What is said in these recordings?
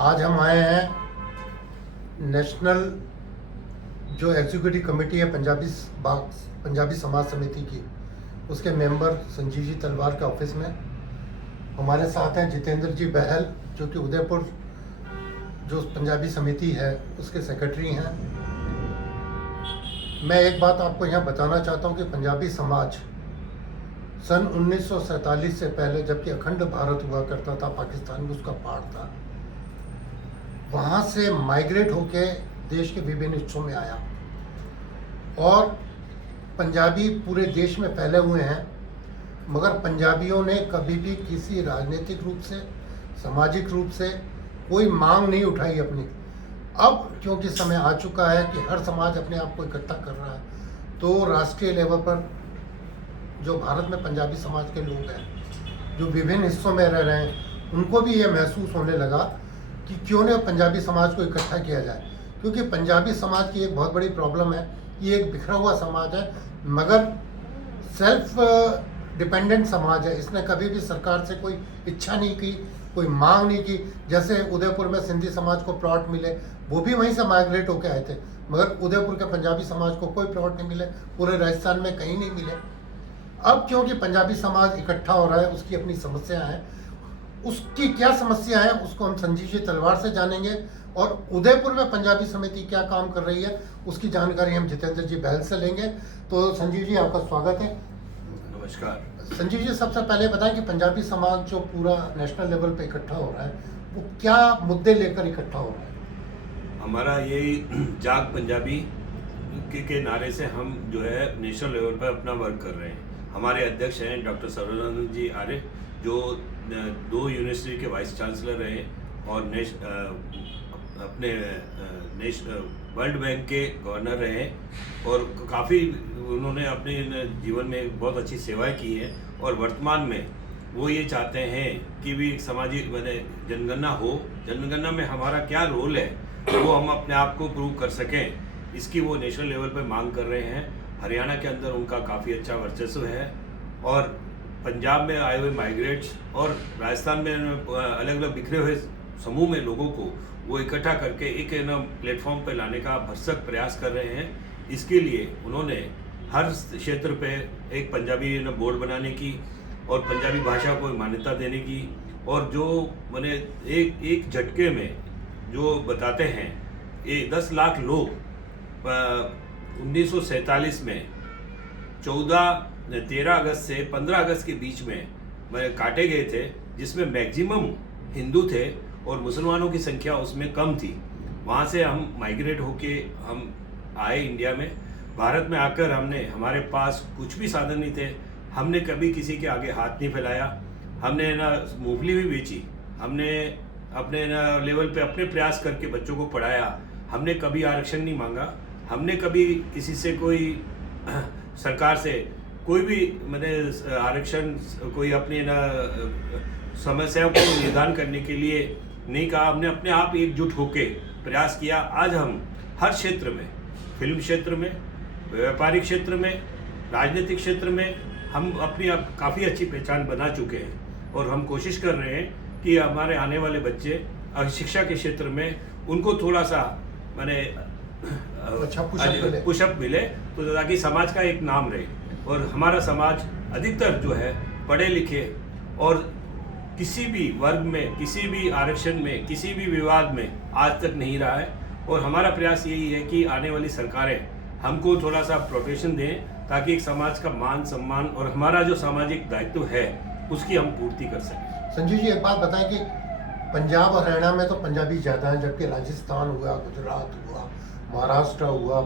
आज हम आए हैं नेशनल जो एग्जीक्यूटिव कमेटी है पंजाबी समाज समिति की, उसके मेंबर संजीव जी तलवार के ऑफिस में। हमारे साथ हैं जितेंद्र जी बहल, जो कि उदयपुर जो पंजाबी समिति है उसके सेक्रेटरी हैं। मैं एक बात आपको यहाँ बताना चाहता हूँ कि पंजाबी समाज सन 1947 से पहले, जबकि अखंड भारत हुआ करता था, पाकिस्तान में उसका पार्ट था, वहाँ से माइग्रेट होके देश के विभिन्न हिस्सों में आया और पंजाबी पूरे देश में फैले हुए हैं। मगर पंजाबियों ने कभी भी किसी राजनीतिक रूप से, सामाजिक रूप से कोई मांग नहीं उठाई अपनी। अब क्योंकि समय आ चुका है कि हर समाज अपने आप को इकट्ठा कर रहा है, तो राष्ट्रीय लेवल पर जो भारत में पंजाबी समाज के लोग हैं जो विभिन्न हिस्सों में रह रहे हैं, उनको भी ये महसूस होने लगा कि क्यों न पंजाबी समाज को इकट्ठा किया जाए। क्योंकि पंजाबी समाज की एक बहुत बड़ी प्रॉब्लम है, ये एक बिखरा हुआ समाज है, मगर सेल्फ डिपेंडेंट समाज है। इसने कभी भी सरकार से कोई इच्छा नहीं की, कोई मांग नहीं की। जैसे उदयपुर में सिंधी समाज को प्लॉट मिले, वो भी वहीं से माइग्रेट होकर आए थे, मगर उदयपुर के पंजाबी समाज को कोई प्लॉट नहीं मिले, पूरे राजस्थान में कहीं नहीं मिले। अब क्योंकि पंजाबी समाज इकट्ठा हो रहा है, उसकी अपनी समस्या है। उसकी क्या समस्या है उसको हम संजीव जी तलवार से जानेंगे, और उदयपुर में पंजाबी समिति क्या काम कर रही है उसकी जानकारी हम जितेंद्र जी बहल से लेंगे। तो संजीव जी, आपका स्वागत है। नमस्कार। संजीव जी, सबसे पहले बताएं कि पंजाबी समाज जो पूरा नेशनल लेवल पे इकट्ठा हो रहा है, वो क्या मुद्दे लेकर इकट्ठा हो रहा है? हमारा यही जाग पंजाबी के नारे से हम जो है नेशनल लेवल पर अपना वर्क कर रहे हैं। हमारे अध्यक्ष हैं डॉक्टर सर्वानंद जी आर्य, जो 2 यूनिवर्सिटी के वाइस चांसलर रहे और वर्ल्ड बैंक के गवर्नर रहे, और काफ़ी उन्होंने अपने जीवन में बहुत अच्छी सेवाएं की है। और वर्तमान में वो ये चाहते हैं कि भी सामाजिक जनगणना हो, जनगणना में हमारा क्या रोल है वो हम अपने आप को प्रूव कर सकें, इसकी वो नेशनल लेवल पर मांग कर रहे हैं। हरियाणा के अंदर उनका काफ़ी अच्छा वर्चस्व है, और पंजाब में आए हुए माइग्रेट्स और राजस्थान में अलग अलग बिखरे हुए समूह में लोगों को वो इकट्ठा करके एक प्लेटफॉर्म पे लाने का भरसक प्रयास कर रहे हैं। इसके लिए उन्होंने हर क्षेत्र पे एक पंजाबी बोर्ड बनाने की और पंजाबी भाषा को मान्यता देने की, और जो मैंने एक झटके में जो बताते हैं, ये 10 लाख लोग 1947 में 13 अगस्त से 15 अगस्त के बीच में काटे गए थे, जिसमें मैक्सिमम हिंदू थे और मुसलमानों की संख्या उसमें कम थी। वहाँ से हम माइग्रेट होके हम आए इंडिया में। भारत में आकर हमारे पास कुछ भी साधन नहीं थे, हमने कभी किसी के आगे हाथ नहीं फैलाया, हमने मूंगफली भी बेची, हमने अपने लेवल पे अपने प्रयास करके बच्चों को पढ़ाया, हमने कभी आरक्षण नहीं मांगा, हमने कभी किसी से कोई सरकार से कोई भी आरक्षण, कोई अपनी समस्याओं को निदान करने के लिए नहीं कहा। हमने अपने आप एकजुट होके प्रयास किया। आज हम हर क्षेत्र में, फिल्म क्षेत्र में, व्यापारिक क्षेत्र में, राजनीतिक क्षेत्र में हम अपनी काफ़ी अच्छी पहचान बना चुके हैं, और हम कोशिश कर रहे हैं कि हमारे आने वाले बच्चे शिक्षा के क्षेत्र में उनको थोड़ा सा अच्छा पुशअप मिले, तो ताकि समाज का एक नाम रहे। और हमारा समाज अधिकतर जो है पढ़े लिखे और किसी भी वर्ग में, किसी भी आरक्षण में, किसी भी विवाद में आज तक नहीं रहा है। और हमारा प्रयास यही है कि आने वाली सरकारें हमको थोड़ा सा प्रोटेक्शन दें, ताकि एक समाज का मान सम्मान और हमारा जो सामाजिक दायित्व है उसकी हम पूर्ति कर सकें। संजीव जी, एक बात बताएं कि पंजाब और हरियाणा में तो पंजाबी ज़्यादा हैं, जबकि राजस्थान हुआ, गुजरात हुआ, महाराष्ट्र हुआ,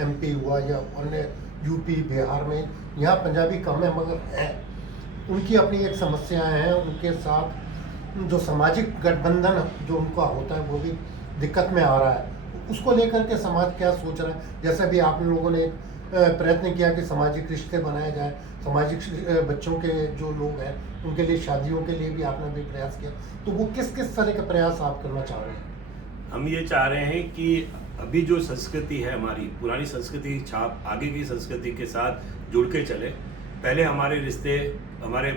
MP हुआ, या अन्य UP, बिहार में यहाँ पंजाबी कम है, मगर है। उनकी अपनी एक समस्याएं हैं, उनके साथ जो सामाजिक गठबंधन जो उनका होता है वो भी दिक्कत में आ रहा है। उसको लेकर के समाज क्या सोच रहा है? जैसे भी आप लोगों ने प्रयत्न किया कि सामाजिक रिश्ते बनाए जाए, सामाजिक बच्चों के जो लोग हैं उनके लिए, शादियों के लिए भी आपने भी प्रयास किया, तो वो किस किस तरह के प्रयास आप करना चाह रहे हैं? हम ये चाह रहे हैं कि अभी जो संस्कृति है, हमारी पुरानी संस्कृति की छाप आगे की संस्कृति के साथ जुड़ के चले। पहले हमारे रिश्ते हमारे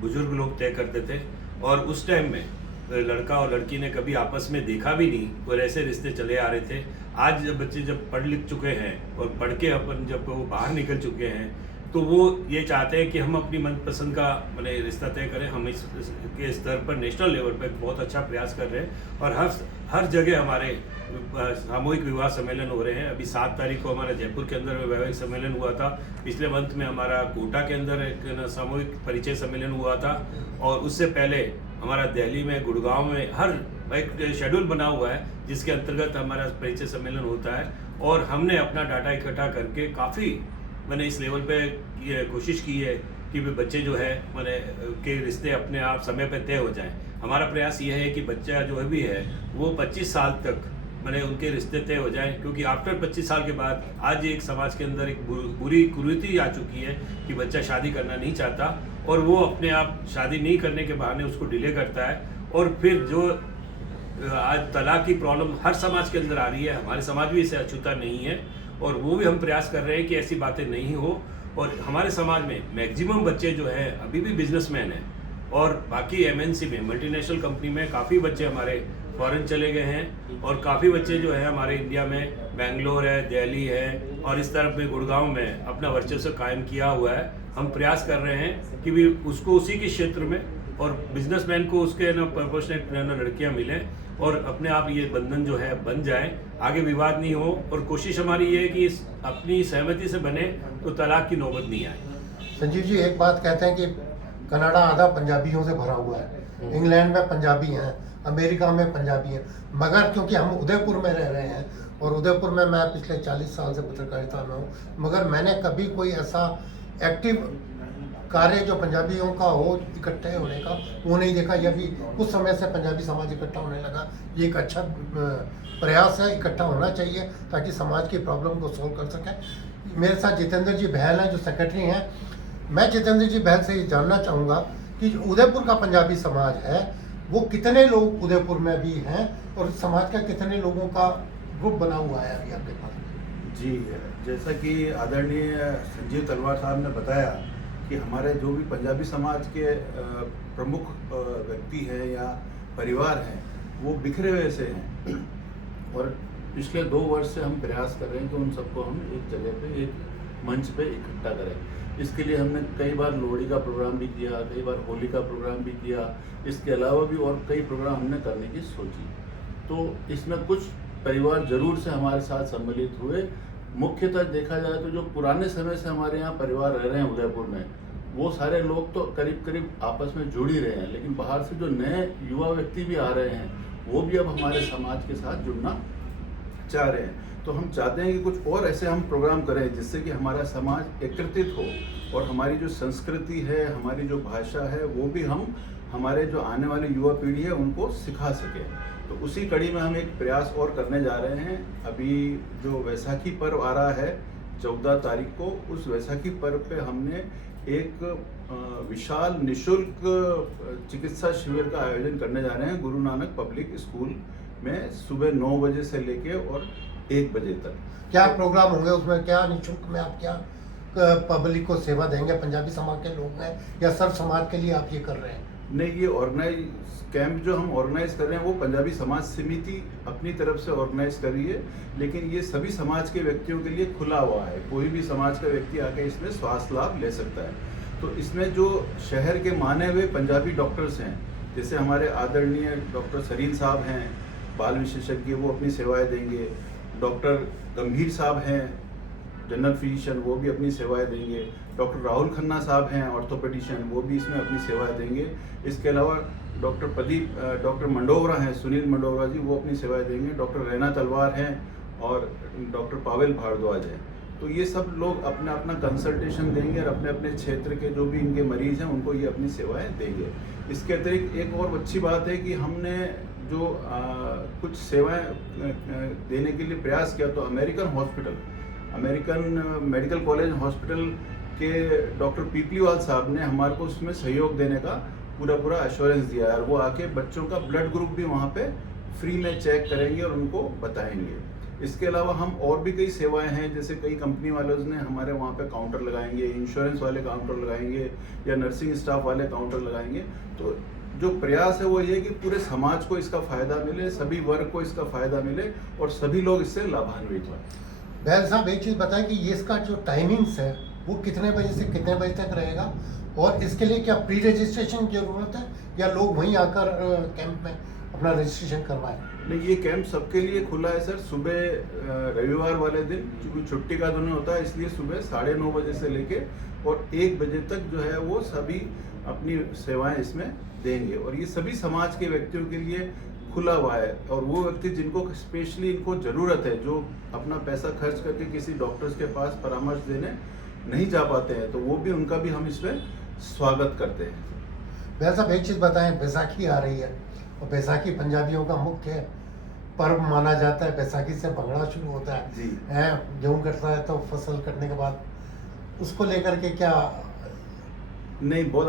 बुजुर्ग लोग तय करते थे, और उस टाइम में लड़का और लड़की ने कभी आपस में देखा भी नहीं और ऐसे रिश्ते चले आ रहे थे। आज जब बच्चे जब पढ़ लिख चुके हैं और पढ़ के अपन जब वो बाहर निकल चुके हैं तो वो ये चाहते हैं कि हम अपनी मनपसंद का मैंने रिश्ता तय करें। हम के स्तर पर नेशनल लेवल पर बहुत अच्छा प्रयास कर रहे हैं और हर जगह हमारे सामूहिक विवाह सम्मेलन हो रहे हैं। अभी 7 तारीख को हमारा जयपुर के अंदर वैवाहिक सम्मेलन हुआ था। पिछले मंथ में हमारा कोटा के अंदर एक सामूहिक परिचय सम्मेलन हुआ था और उससे पहले हमारा दिल्ली में, गुड़गांव में हर एक शेड्यूल बना हुआ है जिसके अंतर्गत हमारा परिचय सम्मेलन होता है। और हमने अपना डाटा इकट्ठा करके काफ़ी मैंने इस लेवल पे ये कोशिश की है कि भी बच्चे जो है मैंने के रिश्ते अपने आप समय पे तय हो जाएं। हमारा प्रयास ये है कि बच्चा जो भी है वो 25 साल तक मैंने उनके रिश्ते तय हो जाएं, क्योंकि आफ्टर 25 साल के बाद आज एक समाज के अंदर एक बुरी कुरीति आ चुकी है कि बच्चा शादी करना नहीं चाहता और वो अपने आप शादी नहीं करने के बहाने उसको डिले करता है। और फिर जो आज तलाक की प्रॉब्लम हर समाज के अंदर आ रही है, हमारे समाज भी इसे अछूता नहीं है और वो भी हम प्रयास कर रहे हैं कि ऐसी बातें नहीं हो। और हमारे समाज में मैक्सिमम बच्चे जो हैं अभी भी बिजनेसमैन हैं और बाकी एमएनसी में, मल्टीनेशनल कंपनी में काफ़ी बच्चे हमारे फॉरेन चले गए हैं और काफ़ी बच्चे जो है हमारे इंडिया में बेंगलोर है, दिल्ली है और इस तरफ में गुड़गांव में अपना वर्चस्व कायम किया हुआ है। हम प्रयास कर रहे हैं कि भी उसको उसी के क्षेत्र में और बिजनेसमैन को उसके प्रोपोर्शनेट लड़कियां मिलें और अपने आप ये बंधन जो है बन जाए, आगे विवाद नहीं हो। और कोशिश हमारी ये है कि अपनी सहमति से बने तो तलाक की नौबत नहीं आए। संजीव जी, एक बात कहते हैं कि कनाडा आधा पंजाबियों से भरा हुआ है, इंग्लैंड में पंजाबी हैं, अमेरिका में पंजाबी हैं, मगर क्योंकि हम उदयपुर में रह रहे हैं और उदयपुर में मैं पिछले 40 साल से पत्रकारिता में हूँ, मगर मैंने कभी कोई ऐसा एक्टिव कार्य जो पंजाबियों का हो इकट्ठे होने का वो नहीं देखा। यह भी कुछ समय से पंजाबी समाज इकट्ठा होने लगा, ये एक अच्छा प्रयास है, इकट्ठा होना चाहिए ताकि समाज की प्रॉब्लम को सोल्व कर सकें। मेरे साथ जितेंद्र जी बहल हैं जो सेक्रेटरी हैं। मैं जितेंद्र जी बहल से ये जानना चाहूँगा कि जो उदयपुर का पंजाबी समाज है वो कितने लोग उदयपुर में भी हैं और समाज का कितने लोगों का ग्रुप बना हुआ है अभी आपके पास? जी, जैसा कि आदरणीय संजीव तलवार साहब ने बताया कि हमारे जो भी पंजाबी समाज के प्रमुख व्यक्ति हैं या परिवार हैं वो बिखरे हुए से हैं और पिछले 2 वर्ष से हम प्रयास कर रहे हैं कि उन सबको हम एक जगह पे, एक मंच पे इकट्ठा करें। इसके लिए हमने कई बार लोहड़ी का प्रोग्राम भी किया, कई बार होली का प्रोग्राम भी किया, इसके अलावा भी और कई प्रोग्राम हमने करने की सोची। तो इसमें कुछ परिवार जरूर से हमारे साथ सम्मिलित हुए। मुख्यतः देखा जाए तो जो पुराने समय से हमारे यहाँ परिवार रह रहे हैं उदयपुर में, वो सारे लोग तो करीब करीब आपस में जुड़ ही रहे हैं, लेकिन बाहर से जो नए युवा व्यक्ति भी आ रहे हैं वो भी अब हमारे समाज के साथ जुड़ना चाह रहे हैं। तो हम चाहते हैं कि कुछ और ऐसे हम प्रोग्राम करें जिससे कि हमारा समाज एकत्रित हो और हमारी जो संस्कृति है, हमारी जो भाषा है वो भी हम हमारे जो आने वाली युवा पीढ़ी है उनको सिखा सकें। तो उसी कड़ी में हम एक प्रयास और करने जा रहे हैं। अभी जो वैसाखी पर्व आ रहा है 14 तारीख को, उस वैसाखी पर्व पे हमने एक विशाल निशुल्क चिकित्सा शिविर का आयोजन करने जा रहे हैं गुरु नानक पब्लिक स्कूल में सुबह 9 बजे से लेके और 1 बजे तक। क्या प्रोग्राम होंगे उसमें? क्या निःशुल्क में आप क्या पब्लिक को सेवा देंगे? पंजाबी समाज के लोग हैं या सर्व समाज के लिए आप ये कर रहे हैं? नहीं, ये ऑर्गेनाइज कैंप जो हम ऑर्गेनाइज कर रहे हैं वो पंजाबी समाज समिति अपनी तरफ से ऑर्गेनाइज कर रही है, लेकिन ये सभी समाज के व्यक्तियों के लिए खुला हुआ है। कोई भी समाज का व्यक्ति आके इसमें स्वास्थ्य लाभ ले सकता है। तो इसमें जो शहर के माने हुए पंजाबी डॉक्टर्स हैं, जैसे हमारे आदरणीय डॉक्टर सरीन साहब हैं बाल विशेषज्ञ, वो अपनी सेवाएं देंगे। डॉक्टर गंभीर साहब हैं जनरल फिजिशियन, वो भी अपनी सेवाएं देंगे। डॉक्टर राहुल खन्ना साहब हैं ऑर्थोपेडिशियन, वो भी इसमें अपनी सेवाएं देंगे। इसके अलावा डॉक्टर मंडोवरा हैं, सुनील मंडोवरा जी, वो अपनी सेवाएं देंगे। डॉक्टर रैना तलवार हैं और डॉक्टर पावेल भारद्वाज हैं। तो ये सब लोग अपना अपना कंसल्टेशन देंगे और अपने अपने क्षेत्र के जो भी इनके मरीज हैं उनको ये अपनी सेवाएं देंगे। इसके अतिरिक्त एक और अच्छी बात है कि हमने जो कुछ सेवाएं देने के लिए प्रयास किया, तो अमेरिकन मेडिकल कॉलेज हॉस्पिटल के डॉक्टर पीपलीवाल साहब ने हमारे को उसमें सहयोग देने का पूरा एश्योरेंस दिया है और वो आके बच्चों का ब्लड ग्रुप भी वहाँ पे फ्री में चेक करेंगे और उनको बताएंगे। इसके अलावा हम और भी कई सेवाएं हैं, जैसे कई कंपनी वालों ने हमारे वहाँ पे काउंटर लगाएंगे, इंश्योरेंस वाले काउंटर लगाएंगे या नर्सिंग स्टाफ वाले काउंटर लगाएंगे। तो जो प्रयास है वो ये कि पूरे समाज को इसका फायदा मिले, सभी वर्ग को इसका फायदा मिले और सभी लोग इससे लाभान्वित हों। बैल साहब एक चीज़ बताएं कि ये इसका जो टाइमिंग्स है वो कितने बजे से कितने बजे तक रहेगा, और इसके लिए क्या प्री रजिस्ट्रेशन की जरूरत है या लोग वहीं आकर कैंप में अपना रजिस्ट्रेशन करवाएं? नहीं, ये कैंप सबके लिए खुला है सर। सुबह रविवार वाले दिन क्योंकि छुट्टी का दिन होता है, इसलिए सुबह 9:30 बजे से लेके और 1 बजे तक जो है वो सभी अपनी सेवाएं इसमें देंगे। और ये सभी समाज के व्यक्तियों के लिए खुला हुआ है, और वो व्यक्ति जिनको स्पेशली इनको ज़रूरत है, जो अपना पैसा खर्च करके किसी डॉक्टर्स के पास परामर्श देने नहीं जा पाते हैं, तो वो भी उनका भी हम इसमें स्वागत करते हैं। बैल साहब एक चीज़ बताएं, बैसाखी आ रही है और बैसाखी पंजाबियों का मुख्य पर्व माना जाता है। बैसाखी से भंगड़ा शुरू होता है जी। गेहूँ कटता है तो फसल कटने के बाद उसको लेकर के क्या नहीं, बहुत